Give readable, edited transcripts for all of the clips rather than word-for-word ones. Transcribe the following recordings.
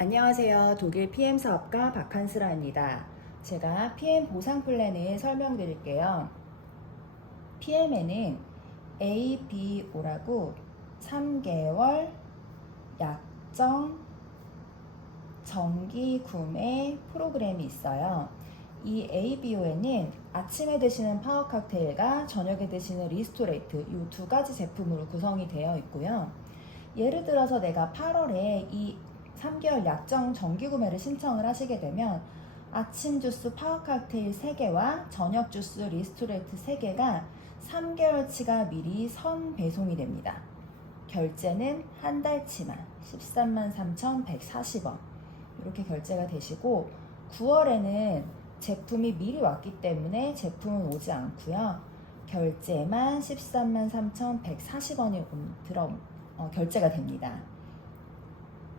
안녕하세요. 독일 PM 사업가 박한스라입니다. 제가 PM 보상 플랜을 설명드릴게요. PM에는 ABO라고 3개월 약정 정기 구매 프로그램이 있어요. 이 ABO에는 아침에 드시는 파워 칵테일과 저녁에 드시는 리스토레이트 이 두 가지 제품으로 구성이 되어 있고요. 예를 들어서 내가 8월에 이 3개월 약정 정기 구매를 신청을 하시게 되면 아침 주스 파워 칵테일 3개와 저녁 주스 리스토레이트 3개가 3개월치가 미리 선 배송이 됩니다. 결제는 한 달치만 133,140원 이렇게 결제가 되시고 9월에는 제품이 미리 왔기 때문에 제품은 오지 않고요. 결제만 133,140원이 결제가 됩니다.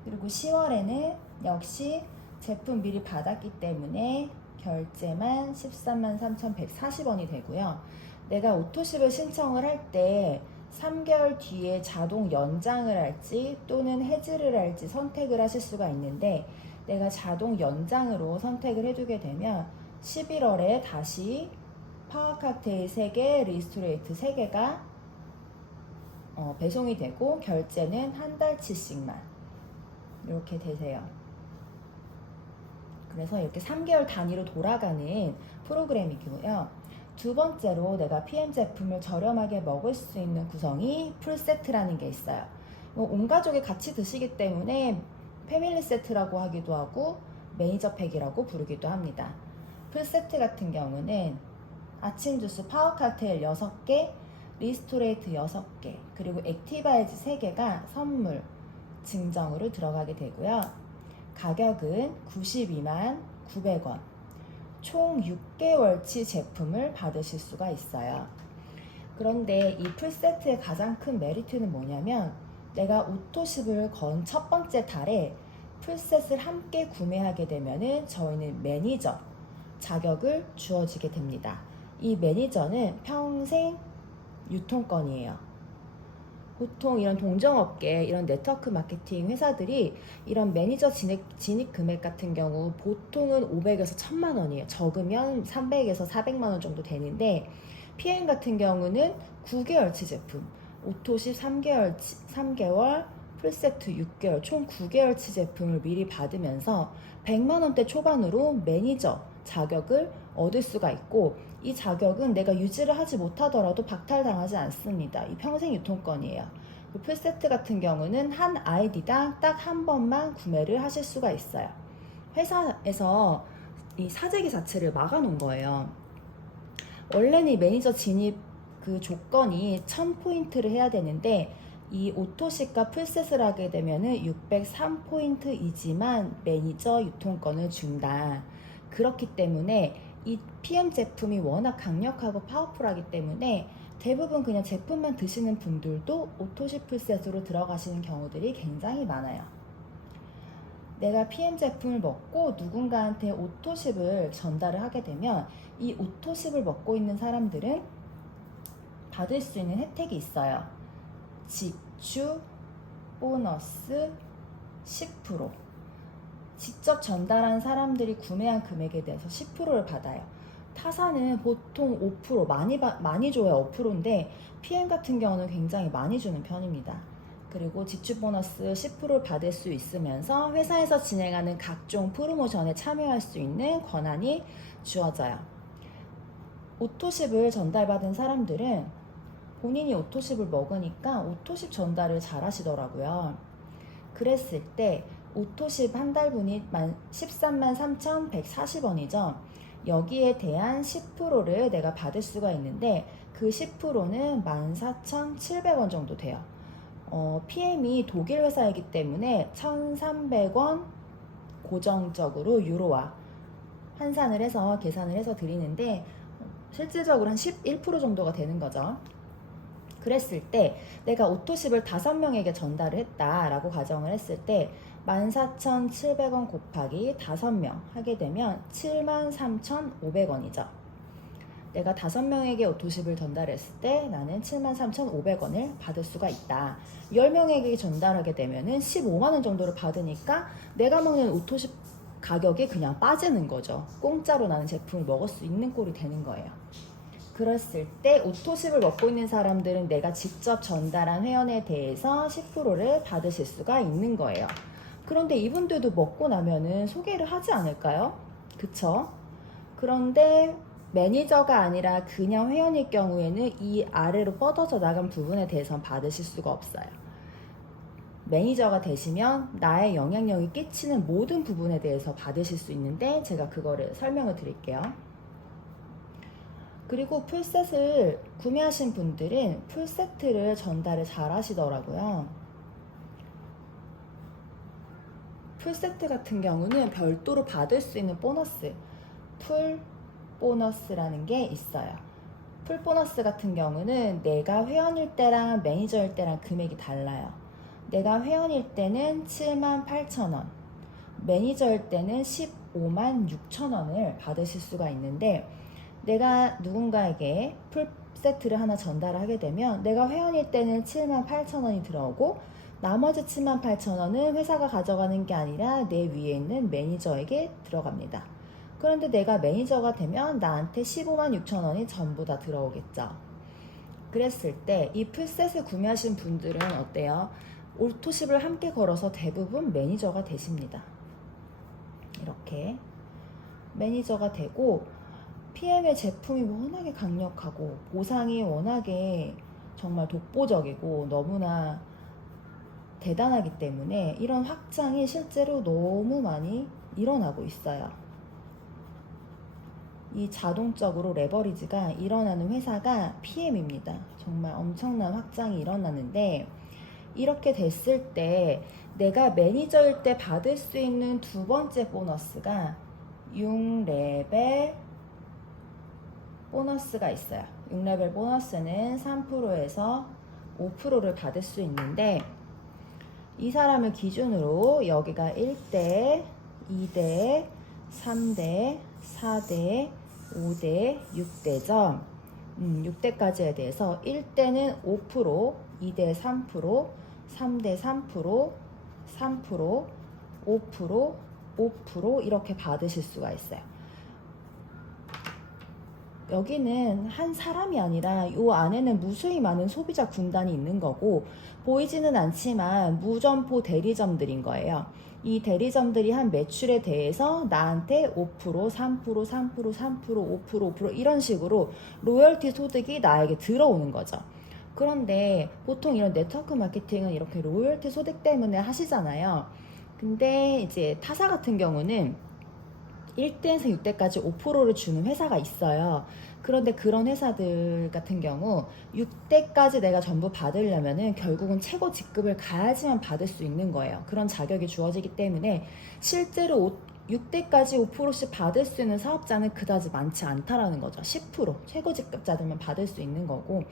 그리고 10월에는 역시 제품 미리 받았기 때문에 결제만 133,140원이 되고요. 내가 오토십을 신청을 할 때 3개월 뒤에 자동 연장을 할지 또는 해지를 할지 선택을 하실 수가 있는데 내가 자동 연장으로 선택을 해두게 되면 11월에 다시 파워 칵테일 3개, 리스토레이트 3개가 배송이 되고 결제는 한 달치씩만 이렇게 되세요. 그래서 이렇게 3개월 단위로 돌아가는 프로그램이고요. 두 번째로 내가 PM 제품을 저렴하게 먹을 수 있는 구성이 풀세트라는 게 있어요. 온 가족이 같이 드시기 때문에 패밀리 세트라고 하기도 하고 매니저 팩이라고 부르기도 합니다. 풀세트 같은 경우는 아침 주스 파워 칵테일 6개, 리스토레이트 6개, 그리고 액티바이즈 3개가 선물 증정으로 들어가게 되고요. 가격은 92만 900원, 총 6개월치 제품을 받으실 수가 있어요. 그런데 이 풀세트의 가장 큰 메리트는 뭐냐면 내가 오토십을 건 첫 번째 달에 풀셋을 함께 구매하게 되면은 저희는 매니저 자격을 주어지게 됩니다. 이 매니저는 평생 유통권이에요. 보통 이런 동종업계, 이런 네트워크 마케팅 회사들이 이런 매니저 진입 금액 같은 경우 보통은 500에서 1000만 원이에요. 적으면 300에서 400만 원 정도 되는데 PM 같은 경우는 9개월치 제품, 오토십 3개월, 풀세트 6개월, 총 9개월치 제품을 미리 받으면서 100만 원대 초반으로 매니저 자격을 얻을 수가 있고 이 자격은 내가 유지를 하지 못하더라도 박탈당하지 않습니다. 이 평생 유통권이에요. 그 풀세트 같은 경우는 한 아이디당 딱 한 번만 구매를 하실 수가 있어요. 회사에서 이 사재기 자체를 막아놓은 거예요. 원래는 이 매니저 진입 그 조건이 1000포인트를 해야 되는데 이 오토십과 풀셋을 하게 되면은 603포인트이지만 매니저 유통권을 준다. 그렇기 때문에 이 PM 제품이 워낙 강력하고 파워풀하기 때문에 대부분 그냥 제품만 드시는 분들도 오토십 풀셋으로 들어가시는 경우들이 굉장히 많아요. 내가 PM 제품을 먹고 누군가한테 오토십을 전달을 하게 되면 이 오토십을 먹고 있는 사람들은 받을 수 있는 혜택이 있어요. 지출, 보너스, 10%. 직접 전달한 사람들이 구매한 금액에 대해서 10%를 받아요. 타사는 보통 5%, 많이 줘야 5%인데 PM 같은 경우는 굉장히 많이 주는 편입니다. 그리고 지출 보너스 10%를 받을 수 있으면서 회사에서 진행하는 각종 프로모션에 참여할 수 있는 권한이 주어져요. 오토십을 전달받은 사람들은 본인이 오토십을 먹으니까 오토십 전달을 잘 하시더라고요. 그랬을 때 오토십 한 달분이 133,140원이죠. 여기에 대한 10%를 내가 받을 수가 있는데 그 10%는 14,700원 정도 돼요. PM이 독일 회사이기 때문에 1,300원 고정적으로 유로화 환산을 해서 계산을 해서 드리는데 실질적으로 한 11% 정도가 되는 거죠. 그랬을 때 내가 오토십을 5명에게 전달을 했다라고 가정을 했을 때 14,700원 곱하기 5명 하게 되면 73,500원이죠. 내가 5명에게 오토십을 전달했을 때 나는 73,500원을 받을 수가 있다. 10명에게 전달하게 되면은 15만 원 정도를 받으니까 내가 먹는 오토십 가격이 그냥 빠지는 거죠. 공짜로 나는 제품을 먹을 수 있는 꼴이 되는 거예요. 그랬을 때 오토십을 먹고 있는 사람들은 내가 직접 전달한 회원에 대해서 10%를 받으실 수가 있는 거예요. 그런데 이분들도 먹고 나면은 소개를 하지 않을까요? 그쵸? 그런데 매니저가 아니라 그냥 회원일 경우에는 이 아래로 뻗어져 나간 부분에 대해서는 받으실 수가 없어요. 매니저가 되시면 나의 영향력이 끼치는 모든 부분에 대해서 받으실 수 있는데 제가 그거를 설명을 드릴게요. 그리고 풀셋을 구매하신 분들은 풀세트를 전달을 잘 하시더라고요. 풀세트 같은 경우는 별도로 받을 수 있는 보너스, 풀 보너스라는 게 있어요. 풀 보너스 같은 경우는 내가 회원일 때랑 매니저일 때랑 금액이 달라요. 내가 회원일 때는 78,000원, 매니저일 때는 156,000원을 받으실 수가 있는데 내가 누군가에게 풀 세트를 하나 전달하게 되면 내가 회원일 때는 78,000원이 들어오고 나머지 78,000원은 회사가 가져가는 게 아니라 내 위에 있는 매니저에게 들어갑니다. 그런데 내가 매니저가 되면 나한테 156,000원이 전부 다 들어오겠죠. 그랬을 때 이 풀셋을 구매하신 분들은 어때요? 오토십을 함께 걸어서 대부분 매니저가 되십니다. 이렇게 매니저가 되고 PM의 제품이 워낙에 강력하고 보상이 워낙에 정말 독보적이고 너무나 대단하기 때문에 이런 확장이 실제로 너무 많이 일어나고 있어요. 이 자동적으로 레버리지가 일어나는 회사가 PM입니다. 정말 엄청난 확장이 일어나는데 이렇게 됐을 때 내가 매니저일 때 받을 수 있는 두 번째 보너스가 6레벨 보너스가 있어요. 6레벨 보너스는 3%에서 5%를 받을 수 있는데 이 사람을 기준으로 여기가 1대, 2대, 3대, 4대, 5대, 6대죠. 6대까지에 대해서 1대는 5%, 2대 3%, 3대 3%, 3%, 5%, 5% 이렇게 받으실 수가 있어요. 여기는 한 사람이 아니라 이 안에는 무수히 많은 소비자 군단이 있는 거고 보이지는 않지만 무점포 대리점들인 거예요. 이 대리점들이 한 매출에 대해서 나한테 5%, 3%, 3%, 3%, 5%, 5% 이런 식으로 로열티 소득이 나에게 들어오는 거죠. 그런데 보통 이런 네트워크 마케팅은 이렇게 로열티 소득 때문에 하시잖아요. 근데 이제 타사 같은 경우는 1대에서 6대까지 5%를 주는 회사가 있어요. 그런데 그런 회사들 같은 경우 6대까지 내가 전부 받으려면은 결국은 최고 직급을 가야지만 받을 수 있는 거예요. 그런 자격이 주어지기 때문에 실제로 6대까지 5%씩 받을 수 있는 사업자는 그다지 많지 않다라는 거죠. 10% 최고 직급자들만 받을 수 있는 거고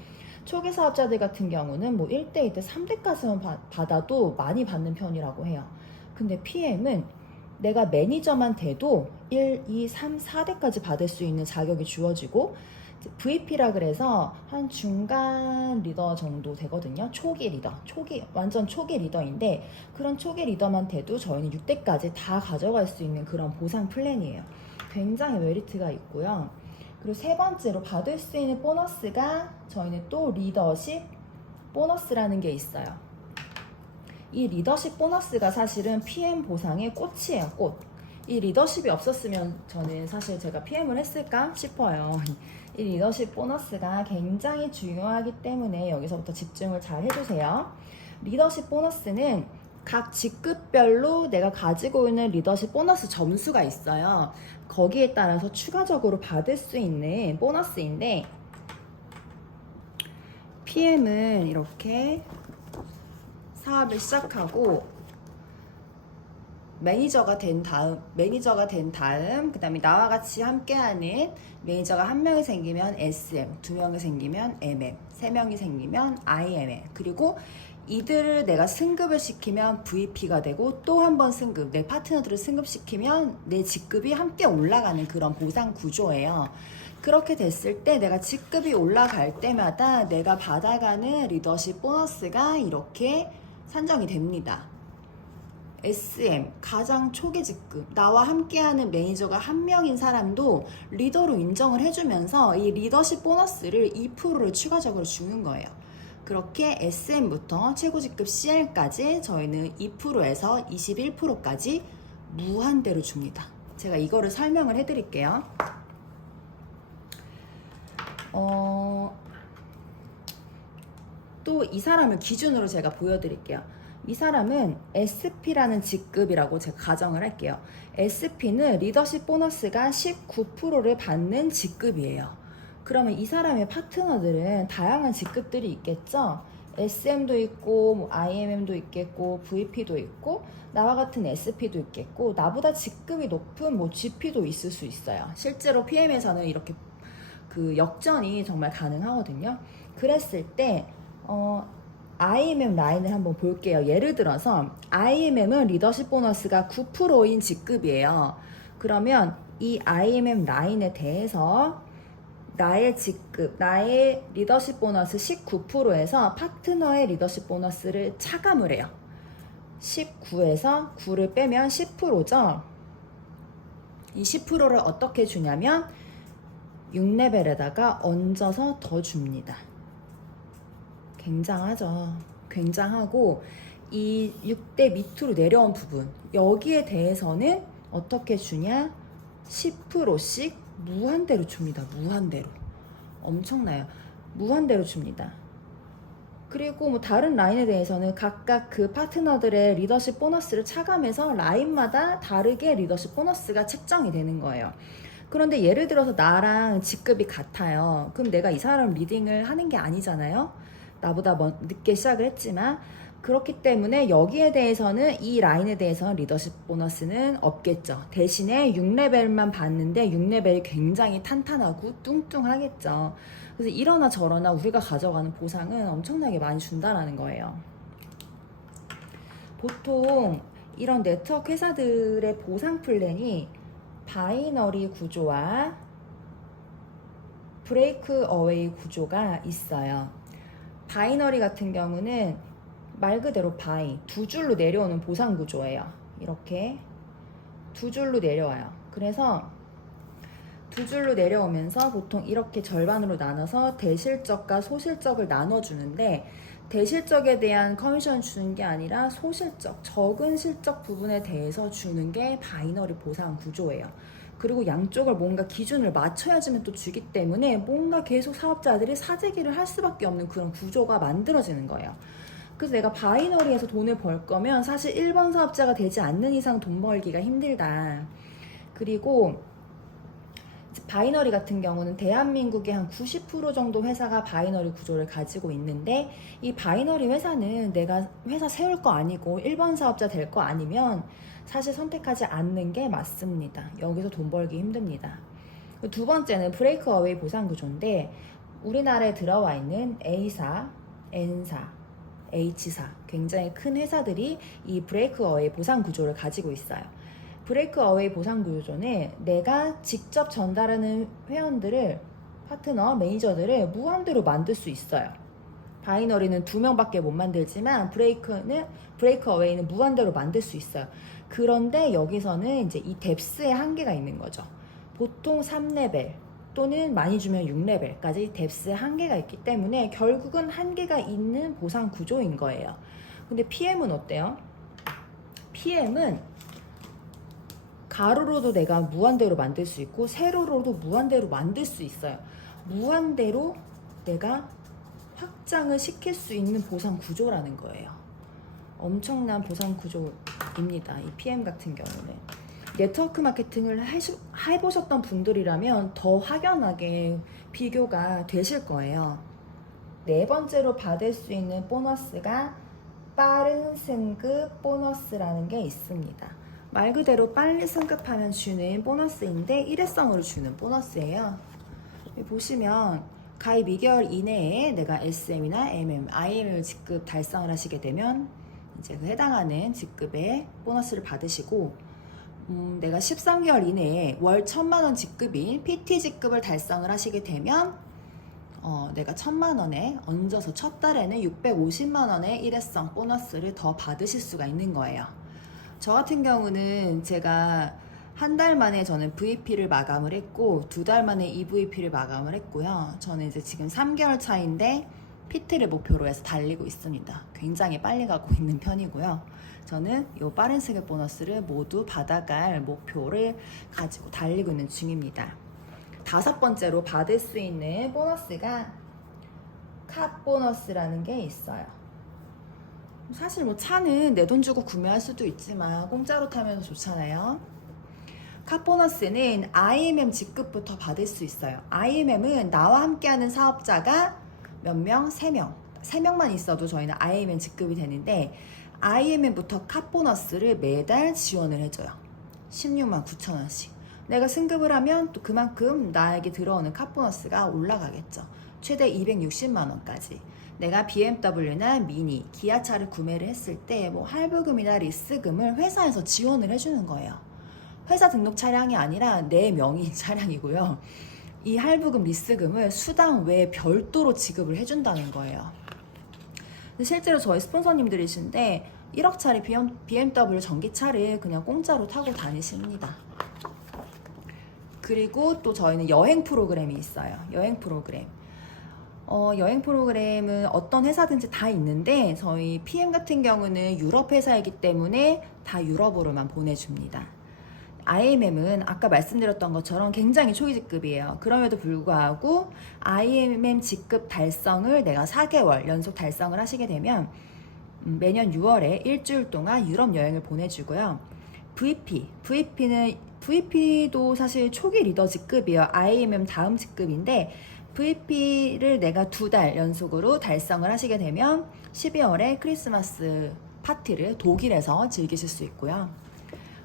초기 사업자들 같은 경우는 뭐 1대, 2대, 3대까지만 받아도 많이 받는 편이라고 해요. 근데 PM은 내가 매니저만 돼도 1, 2, 3, 4대까지 받을 수 있는 자격이 주어지고 VP라 그래서 한 중간 리더 정도 되거든요. 초기 리더, 완전 초기 리더인데 그런 초기 리더만 돼도 저희는 6대까지 다 가져갈 수 있는 그런 보상 플랜이에요. 굉장히 메리트가 있고요. 그리고 세 번째로 받을 수 있는 보너스가 저희는 또 리더십 보너스라는 게 있어요. 이 리더십 보너스가 사실은 PM 보상의 꽃이에요, 꽃. 이 리더십이 없었으면 저는 사실 제가 PM을 했을까 싶어요. 이 리더십 보너스가 굉장히 중요하기 때문에 여기서부터 집중을 잘 해주세요. 리더십 보너스는 각 직급별로 내가 가지고 있는 리더십 보너스 점수가 있어요. 거기에 따라서 추가적으로 받을 수 있는 보너스인데 PM은 이렇게 사업을 시작하고 매니저가 된 다음 그 다음에 나와 같이 함께하는 매니저가 한 명이 생기면 SM, 두 명이 생기면 MM, 세 명이 생기면 IMM, 그리고 이들을 내가 승급을 시키면 VP가 되고 또 한 번 승급, 내 파트너들을 승급시키면 내 직급이 함께 올라가는 그런 보상 구조예요. 그렇게 됐을 때 내가 직급이 올라갈 때마다 내가 받아가는 리더십 보너스가 이렇게 산정이 됩니다. SM, 가장 초기 직급, 나와 함께하는 매니저가 한 명인 사람도 리더로 인정을 해주면서 이 리더십 보너스를 2%를 추가적으로 주는 거예요. 그렇게 SM부터 최고 직급 CL까지 저희는 2%에서 21%까지 무한대로 줍니다. 제가 이거를 설명을 해드릴게요. 또 이 사람을 기준으로 제가 보여드릴게요. 이 사람은 SP라는 직급이라고 제가 가정을 할게요. SP는 리더십 보너스가 19%를 받는 직급이에요. 그러면 이 사람의 파트너들은 다양한 직급들이 있겠죠? SM도 있고, 뭐 IMM도 있겠고, VP도 있고, 나와 같은 SP도 있겠고, 나보다 직급이 높은 뭐 GP도 있을 수 있어요. 실제로 PM에서는 이렇게 그 역전이 정말 가능하거든요. 그랬을 때, IMM 라인을 한번 볼게요. 예를 들어서 IMM은 리더십 보너스가 9%인 직급이에요. 그러면 이 IMM 라인에 대해서 나의 직급, 나의 리더십 보너스 19%에서 파트너의 리더십 보너스를 차감을 해요. 19에서 9를 빼면 10%죠. 이 10%를 어떻게 주냐면 6레벨에다가 얹어서 더 줍니다. 굉장하죠. 굉장하고 이 6대 밑으로 내려온 부분, 여기에 대해서는 어떻게 주냐? 10%씩 무한대로 줍니다. 무한대로. 엄청나요. 무한대로 줍니다. 그리고 뭐 다른 라인에 대해서는 각각 그 파트너들의 리더십 보너스를 차감해서 라인마다 다르게 리더십 보너스가 책정이 되는 거예요. 그런데 예를 들어서 나랑 직급이 같아요. 그럼 내가 이 사람 리딩을 하는 게 아니잖아요. 나보다 늦게 시작을 했지만, 그렇기 때문에 여기에 대해서는, 이 라인에 대해서는 리더십 보너스는 없겠죠. 대신에 6레벨만 받는데 6레벨이 굉장히 탄탄하고 뚱뚱하겠죠. 그래서 이러나 저러나 우리가 가져가는 보상은 엄청나게 많이 준다라는 거예요. 보통 이런 네트워크 회사들의 보상 플랜이 바이너리 구조와 브레이크 어웨이 구조가 있어요. 바이너리 같은 경우는 말 그대로 바이, 두 줄로 내려오는 보상 구조예요. 이렇게 두 줄로 내려와요. 그래서 두 줄로 내려오면서 보통 이렇게 절반으로 나눠서 대실적과 소실적을 나눠주는데, 대실적에 대한 커미션 주는 게 아니라 소실적, 적은 실적 부분에 대해서 주는 게 바이너리 보상 구조예요. 그리고 양쪽을 뭔가 기준을 맞춰야지만 또 주기 때문에 뭔가 계속 사업자들이 사재기를 할 수밖에 없는 그런 구조가 만들어지는 거예요. 그래서 내가 바이너리에서 돈을 벌 거면 사실 1번 사업자가 되지 않는 이상 돈 벌기가 힘들다. 그리고 바이너리 같은 경우는 대한민국의 한 90% 정도 회사가 바이너리 구조를 가지고 있는데, 이 바이너리 회사는 내가 회사 세울 거 아니고 1번 사업자 될 거 아니면 사실 선택하지 않는 게 맞습니다. 여기서 돈 벌기 힘듭니다. 두 번째는 브레이크 어웨이 보상 구조인데, 우리나라에 들어와 있는 A사, N사, H사, 굉장히 큰 회사들이 이 브레이크 어웨이 보상 구조를 가지고 있어요. 브레이크 어웨이 보상 구조는 내가 직접 전달하는 회원들을, 파트너, 매니저들을 무한대로 만들 수 있어요. 바이너리는 2명밖에 못 만들지만 브레이크 어웨이는 무한대로 만들 수 있어요. 그런데 여기서는 이제 이 뎁스의 한계가 있는 거죠. 보통 3레벨 또는 많이 주면 6레벨까지 뎁스의 한계가 있기 때문에 결국은 한계가 있는 보상 구조인 거예요. 근데 PM은 어때요? PM은 가로로도 내가 무한대로 만들 수 있고 세로로도 무한대로 만들 수 있어요. 무한대로 내가 확장을 시킬 수 있는 보상 구조라는 거예요. 엄청난 보상 구조입니다. 이 PM 같은 경우는. 네트워크 마케팅을 해보셨던 분들이라면 더 확연하게 비교가 되실 거예요. 네 번째로 받을 수 있는 보너스가 빠른 승급 보너스라는 게 있습니다. 말 그대로 빨리 승급하면 주는 보너스인데 일회성으로 주는 보너스예요. 보시면 가입 2개월 이내에 내가 SM이나 MM, IM을 직급 달성을 하시게 되면 이제 그 해당하는 직급의 보너스를 받으시고, 내가 13개월 이내에 월 1,000만 원 직급인 PT 직급을 달성을 하시게 되면 내가 1,000만 원에 얹어서 첫 달에는 650만 원의 일회성 보너스를 더 받으실 수가 있는 거예요. 저 같은 경우는 제가 한 달 만에 저는 VP를 마감을 했고 2달 만에 EVP를 마감을 했고요. 저는 이제 지금 3개월 차인데 PT를 목표로 해서 달리고 있습니다. 굉장히 빨리 가고 있는 편이고요. 저는 이 빠른 승객 보너스를 모두 받아갈 목표를 가지고 달리고 있는 중입니다. 5번째로 받을 수 있는 보너스가 카 보너스라는 게 있어요. 사실 뭐 차는 내 돈 주고 구매할 수도 있지만 공짜로 타면 좋잖아요. 카 보너스는 IMM 직급부터 받을 수 있어요. IMM은 나와 함께하는 사업자가 몇 명? 3명. 3명만 있어도 저희는 IMM 직급이 되는데 IMM부터 카 보너스를 매달 지원을 해줘요. 16만 9천 원씩. 내가 승급을 하면 또 그만큼 나에게 들어오는 카 보너스가 올라가겠죠. 최대 260만 원까지. 내가 BMW나 미니, 기아차를 구매를 했을 때 뭐 할부금이나 리스금을 회사에서 지원을 해주는 거예요. 회사 등록 차량이 아니라 내 명의 차량이고요. 이 할부금, 리스금을 수당 외에 별도로 지급을 해준다는 거예요. 근데 실제로 저희 스폰서님들이신데 1억짜리 BMW 전기차를 그냥 공짜로 타고 다니십니다. 그리고 또 저희는 여행 프로그램이 있어요. 여행 프로그램. 여행 프로그램은 어떤 회사든지 다 있는데 저희 PM 같은 경우는 유럽 회사이기 때문에 다 유럽으로만 보내줍니다. IMM은 아까 말씀드렸던 것처럼 굉장히 초기 직급이에요. 그럼에도 불구하고 IMM 직급 달성을 내가 4개월 연속 달성을 하시게 되면 매년 6월에 일주일 동안 유럽 여행을 보내주고요. VP도 사실 초기 리더 직급이에요. IMM 다음 직급인데 VP를 내가 2달 연속으로 달성을 하시게 되면 12월에 크리스마스 파티를 독일에서 즐기실 수 있고요.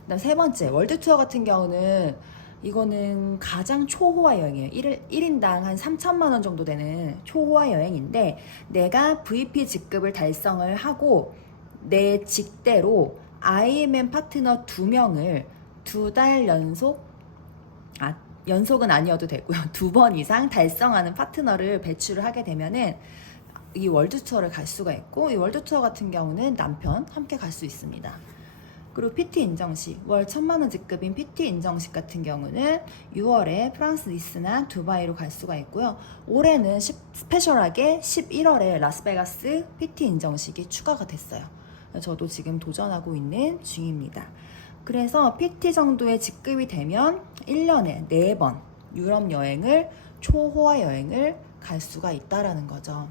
그다음 3번째, 월드투어 같은 경우는 이거는 가장 초호화 여행이에요. 1인당 한 3천만 원 정도 되는 초호화 여행인데 내가 VP 직급을 달성을 하고 내 직대로 IMM 파트너 2명을 2달 연속은 아니어도 되고요. 2번 이상 달성하는 파트너를 배출을 하게 되면은 이 월드투어를 갈 수가 있고 이 월드투어 같은 경우는 남편 함께 갈 수 있습니다. 그리고 PT 인정식, 월 1,000만 원 직급인 PT 인정식 같은 경우는 6월에 프랑스 니스나 두바이로 갈 수가 있고요. 올해는 스페셜하게 11월에 라스베가스 PT 인정식이 추가가 됐어요. 저도 지금 도전하고 있는 중입니다. 그래서 PT 정도의 직급이 되면 1년에 4번 유럽 여행을, 초호화 여행을 갈 수가 있다라는 거죠.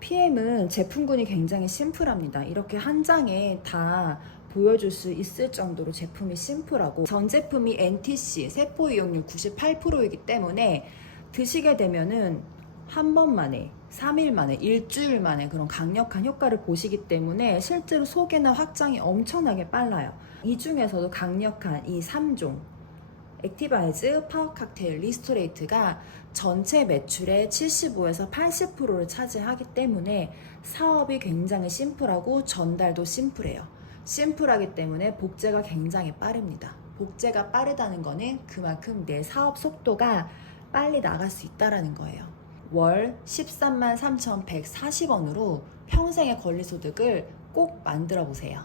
PM은 제품군이 굉장히 심플합니다. 이렇게 한 장에 다 보여줄 수 있을 정도로 제품이 심플하고 전 제품이 NTC 세포 이용률 98%이기 때문에 드시게 되면은 한 번 만에 3일 만에 일주일 만에 그런 강력한 효과를 보시기 때문에 실제로 소개나 확장이 엄청나게 빨라요. 이 중에서도 강력한 이 3종 액티바이즈, 파워 칵테일, 리스토레이트가 전체 매출의 75에서 80%를 차지하기 때문에 사업이 굉장히 심플하고 전달도 심플해요. 심플하기 때문에 복제가 굉장히 빠릅니다. 복제가 빠르다는 거는 그만큼 내 사업 속도가 빨리 나갈 수 있다는 거예요. 월 13만 3,140원으로 평생의 권리소득을 꼭 만들어 보세요.